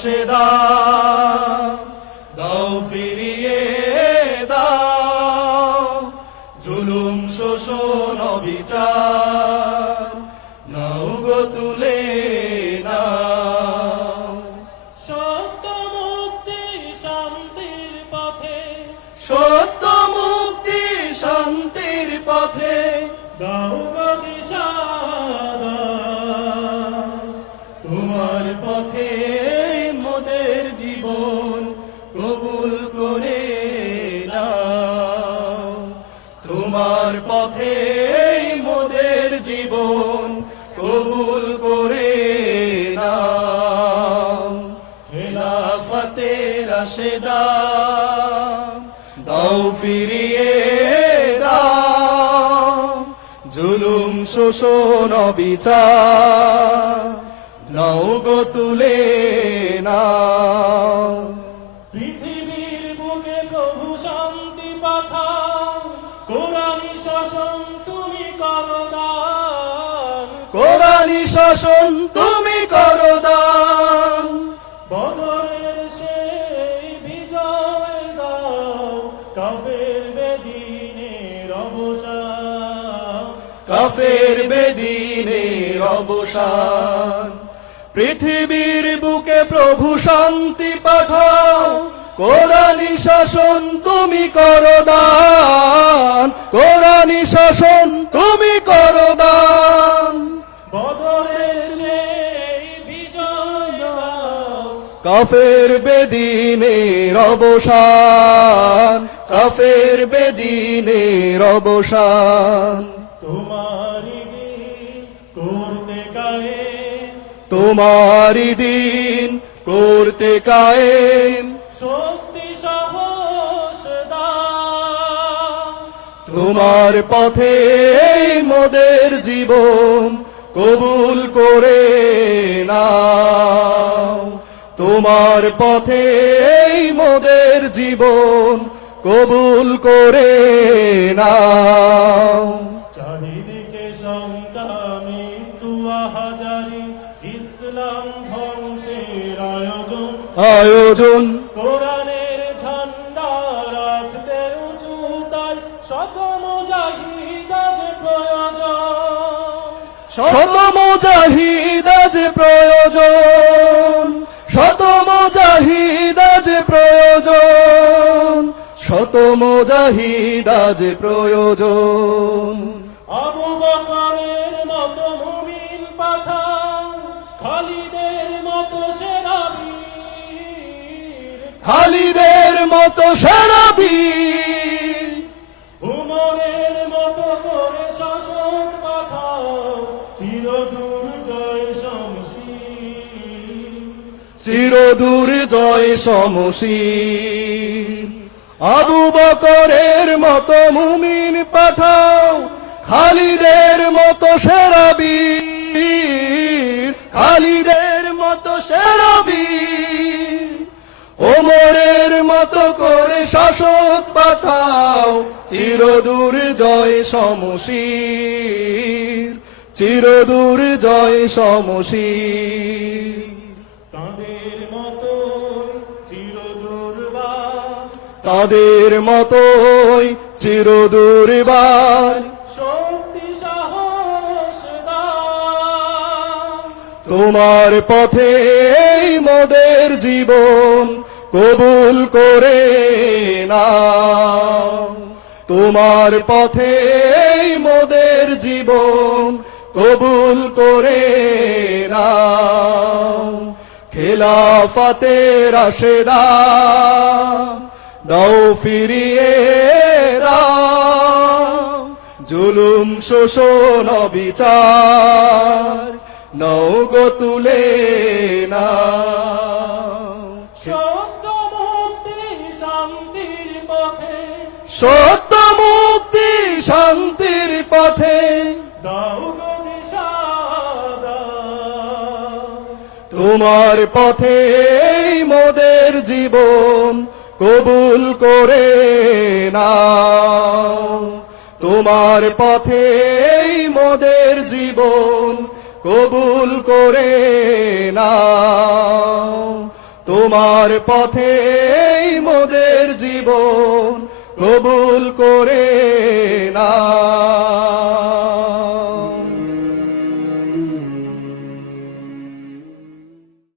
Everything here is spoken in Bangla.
রাশেদা দাও ফিরিয়ে দাও জুলুম শোষণ বিচার নাও গো তুলে নাও সত্য মুক্তি শান্তির পথে সত্য মুক্তি শান্তির পথে দাও গো দিশা তোমার পথে মোদের জীবন কবুল করে নাও তোমার পথে মোদের জীবন কবুল করে নাও খেলাফতে রাশেদা দাও ফিরিয়ে দাও জুলুম শোষণ বিচার নাও গো তুলে নাও পৃথিবীর বুকে প্রভু শান্তি পাঠাও কোরআনি শাসন তুমি করো দান কোরআনি শাসন তুমি করো দান বদরের সেই বিজয় দাও কাফের বেদিনের অবসান কাফের বেদিনের অবসান পৃথিবীর বুকে প্রভু শান্তি পাঠাও কোরআনি শাসন তুমি করো দান কোরআনি শাসন তুমি করো দান বদরের সেই বিজয় দাও কাফের বেদিনের অবসান কাফের বেদিনের অবসান তোমারি দিন করতে গায়ে তোমারি দিন করতে কায়েম শক্তি সাহস দাও তোমার পথে মোদের জীবন কবুল করে নাও তোমার পথে মোদের জীবন কবুল করে নাও চারিদিকে শঙ্কা মৃত্যু আহাজারি ইসলাম ধ্বংসের আয়োজন আয়োজন কোরআনের ঝান্ডা রাখতে উঁচু তাই শত মুজাহিদ আজ প্রয়োজন শত মুজাহিদ আজ প্রয়োজন শত মুজাহিদ আজ প্রয়োজন শত মুজাহিদ আজ প্রয়োজন আবু বকরের মতো মুমিন পাঠাও খালিদের মতো সেনাবীর খালিদের মতো সেনাবীর উমরের মতো করে শাসক পাঠাও চিরদূর জয় শমশীর চিরদূর জয় সমশীর আবু বকরের মতো মুমিন পাঠাও খালিদের মতো সেনাবীর খালিদের মতো সেনাবীর ওমরের মতো করে শাসক পাঠাও চিরদূর জয় সমশীর চিরদূর জয় সমশীর তাদের মতো চিরদূরবার তাদের মতোই চিরদূরবার শক্তি সাহস দাও তোমার পথে মোদের জীবন কবুল করে নাও তোমার পথে মোদের জীবন কবুল করে নাও খেলাফতে রাশেদা দাও ফিরিয়ে দাও জুলুম শোষণ বিচার নাও গো তুলে নাও সত্য মুক্তি শান্তির পথে সত্য মুক্তি শান্তির পথে দাও গো দিশা দাও তোমার পথে মোদের জীবন কবুল করে নাও তোমার পথে মোদের জীবন কবুল করে নাও তোমার পথেই মোদের জীবন কবুল করে নাও।